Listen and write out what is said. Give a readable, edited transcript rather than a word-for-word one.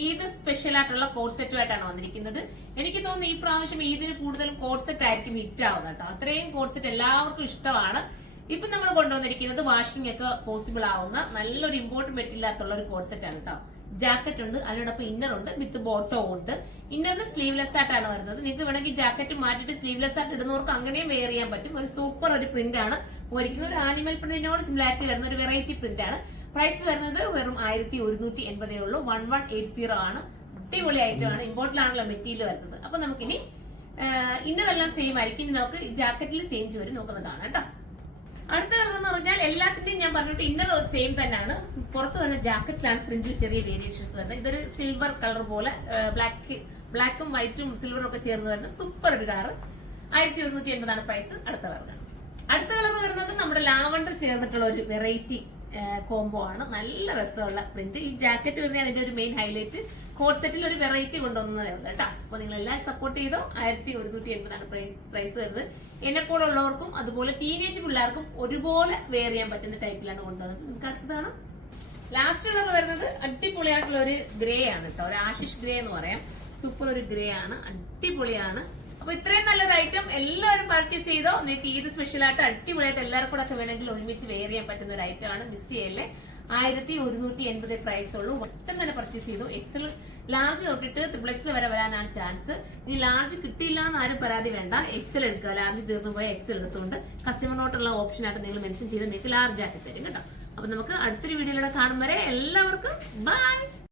Eid special ആയിട്ടുള്ള code സെറ്റുമായിട്ടാണ് വന്നിരിക്കുന്നത്. എനിക്ക് തോന്നുന്നു ഈ പ്രാവശ്യം ഈദിന് കൂടുതലും കോഡ് സെറ്റ് ആയിരിക്കും ഹിറ്റ് ആവുന്നത് കേട്ടോ. അത്രയും കോഡ് സെറ്റ് എല്ലാവർക്കും ഇഷ്ടമാണ്. ഇപ്പൊ നമ്മൾ കൊണ്ടുവന്നിരിക്കുന്നത് വാഷിംഗ് ഒക്കെ പോസിബിൾ ആവുന്ന നല്ലൊരു ഇമ്പോർട്ട് മെറ്റീരിയലാത്തുള്ള ഒരു കോഡ് സെറ്റ് ആണ് കേട്ടോ. ജാക്കറ്റ് ഉണ്ട്, അതിനോടൊപ്പം ഇന്നർ ഉണ്ട്, വിത്ത് ബോട്ടോ ഉണ്ട്. ഇന്നറിന് സ്ലീവ്ലെസ് ആയിട്ടാണ് വരുന്നത്. നിങ്ങൾക്ക് വേണമെങ്കിൽ ജാക്കറ്റ് മാറ്റിയിട്ട് സ്ലീവ്ലെസ് ആയിട്ട് ഇടുന്നവർക്ക് അങ്ങനെയും വെയർ ചെയ്യാൻ പറ്റും. ഒരു സൂപ്പർ ഒരു പ്രിന്റ് ആണ് ഒരിക്കലും ഒരു ആനിമൽ പ്രിന്റിനോട് സിമിലാരിറ്റി വരുന്ന ഒരു വെറൈറ്റി പ്രിന്റ് ആണ്. പ്രൈസ് വരുന്നത് വെറും 1180 ഉള്ളൂ. 1180 ആണ്. അടിപൊളി ഐറ്റം ആണ്. ഇമ്പോർട്ടിലാണല്ലോ മെറ്റീരിയൽ വരുന്നത്. അപ്പൊ നമുക്കിനി ഇന്നർ എല്ലാം സെയിം ആയിരിക്കും. ഇനി നമുക്ക് ജാക്കറ്റിൽ ചേഞ്ച് വരും, നമുക്കത് കാണാം കേട്ടോ. അടുത്ത കളർ എന്ന് പറഞ്ഞാൽ എല്ലാത്തിന്റെയും ഞാൻ പറഞ്ഞിട്ട് ഇന്നർ സെയിം തന്നെയാണ്. പുറത്ത് വരുന്ന ജാക്കറ്റിലാണ് പ്രിന്റിൽ ചെറിയ വേരിയേഷൻസ് വരുന്നത്. ഇതൊരു സിൽവർ കളർ പോലെ ബ്ലാക്കും വൈറ്റും സിൽവറും ഒക്കെ ചേർന്ന് വരുന്ന സൂപ്പർ ഒരു കളർ. 1180 ആണ് പ്രൈസ്. അടുത്ത കളർ വരുന്നത് നമ്മുടെ ലാവണ്ടർ ചേർന്നിട്ടുള്ള ഒരു വെറൈറ്റി കോംബോ ആണ്. നല്ല രസമുള്ള പ്രിന്റ്. ഈ ജാക്കറ്റ് വരുന്നതാണ് ഇതിന്റെ ഒരു മെയിൻ ഹൈലൈറ്റ്. കോഡ് സെറ്റിൽ ഒരു വെറൈറ്റി കൊണ്ടുവന്നതേ ഉള്ളൂ കേട്ടോ. അപ്പൊ നിങ്ങൾ എല്ലാവരും സപ്പോർട്ട് ചെയ്തോ. 1180 ആണ് പ്രൈസ് വരുന്നത്. എന്നെപ്പോലെ ഉള്ളവർക്കും അതുപോലെ ടീനേജ് പിള്ളേർക്കും ഒരുപോലെ വെയർ ചെയ്യാൻ പറ്റുന്ന ടൈപ്പിലാണ് കൊണ്ടുവന്നത്. നമുക്ക് അടുത്തതാണ് ലാസ്റ്റ് കളർ വരുന്നത്. അടിപൊളിയായിട്ടുള്ള ഒരു ഗ്രേ ആണ് കേട്ടോ. ഒരു ആഷിഷ് ഗ്രേ എന്ന് പറയാം. സൂപ്പർ ഒരു ഗ്രേ ആണ്, അടിപൊളിയാണ്. അപ്പൊ ഇത്രയും നല്ലൊരു ഐറ്റം എല്ലാവരും പർച്ചേസ് ചെയ്തോ. നിങ്ങൾക്ക് ഈദ് സ്പെഷ്യൽ ആയിട്ട് അടിപൊളിയായിട്ട് എല്ലാവർക്കും കൂടെ ഒക്കെ വേണമെങ്കിൽ ഒരുമിച്ച് വെയർ ചെയ്യാൻ പറ്റുന്ന ഒരു ഐറ്റം ആണ്. മിസ് ചെയ്യല്ലേ. 1180 പ്രൈസ് ഉള്ളൂ. ഒട്ടും തന്നെ പർച്ചേസ് ചെയ്തു. എക്സൽ ലാർജ് തൊട്ടിട്ട് XXL വരെ വരാനാണ് ചാൻസ്. ഇനി ലാർജ് കിട്ടിയില്ല എന്ന് ആരും പരാതി വേണ്ട. എക്സൽ എടുക്കുക. ലാർജ് തീർന്നു പോയ എക്സൽ എടുത്തുകൊണ്ട് കസ്റ്റമറിനോട്ടുള്ള ഓപ്ഷൻ ആയിട്ട് നിങ്ങൾ മെൻഷൻ ചെയ്ത് നിങ്ങൾക്ക് ലാർജ് ആക്കി തരും കേട്ടോ. അപ്പൊ നമുക്ക് അടുത്തൊരു വീഡിയോയിലൂടെ കാണും വരെ എല്ലാവർക്കും ബൈ.